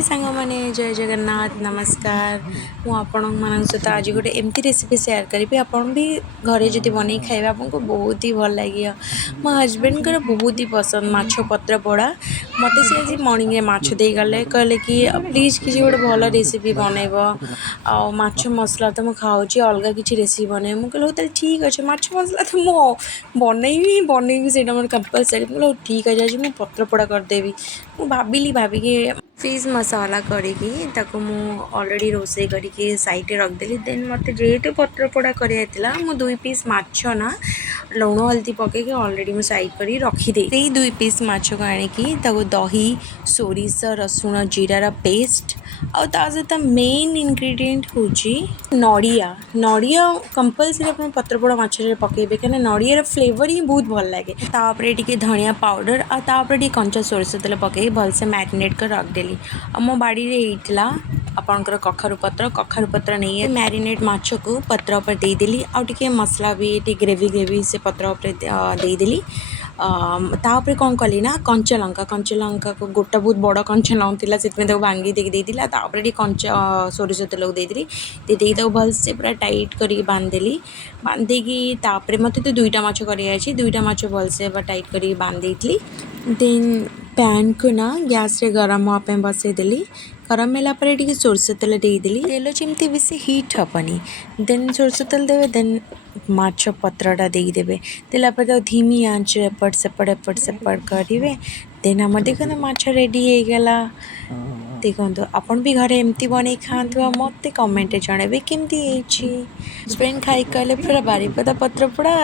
हाय सांग मैंने जय जगन्नाथ नमस्कार। मु आपण मान सहित आज गोटे एमती रेसिपी शेयर करी आपन भी घरे जदि बन खाइबा आपको बहुत ही भल लगे। मो हजबैंड को बहुत ही पसंद माछ पत्र पोड़ा। मत से आज मॉर्निंग रे माछ दे गले कहले कि प्लीज किसी गोटे भल रेसिपी बनैब आ माछ मसला तो मुझे खाऊँ अलग किसी रेसिपी बने मुझे कहल ठीक अच्छे माछ मसला तो मुझे बनैबी से मोर कंपलसरी मुझे ठीक अच्छे आज मुझे पत्र पोड़ा करदेवी। मुझे भाविकी फिश मसाला करिकी ताको मु ऑलरेडी रोसे करिकी साइड रखदेली। देन मत जेहेतु पत्र पोड़ा कराइला मु 2 पीस माछ ना लुण हल्दी पकईकि ऑलरेडी मु साइड कर रखीदे। 2 पीस माछ को आनिकी ताको दही सोरिष रसुण जीरार पेस्ट आ ता सहित मेन इंग्रेडिएंट होची नड़िया। नड़िया कंपलसरी आप पत्रपोड़ा माछ पकेबे कहीं नड़ियार फ्लेवर ही बहुत भल लगे। तापरे टिके धनिया पाउडर आ तापरे टिके कंचा सोरिष तेल पकई भलसे मैरिनेट कर रखदेली। आ मो बाड़ी रे होइतिला आपनकर कखारु पत्र नहीं मैरिनेट माछ को पत्र पर देदेली आ टिके मसला भी ग्रेवी से पत्र पर देदेली। तापर कौन कली ना कंचा लंका को गोटा बहुत बड़ कंचा लंका से भांगी देती तापर कंचा सोरिष तेल को देदी भलसे पूरा टाइट कर बांधदेली। बांधेकी तापर मत तो 2टा माछ कर 2टा माछ भलसे टाइट कर बांधी। देन पैन को ना गैस रे गरम हाँपे बसईदेली। गरम है टी सोरिष तेल देदेली। तेल जमी बेसी हिट हेनी देन सोरिष तेल देवे। देन माछ पत्रटा देदेवे देलापर तो धीमी आँच एपट सेपट करेंगे। देन आम देखो माछ रेडी हो गला। देखो आपन भी घरे एमती बन खातु मत कमेंट जनइबे केमती फ्रेंड खाई कहले पूरा बारिपदा पत्र पोड़ा।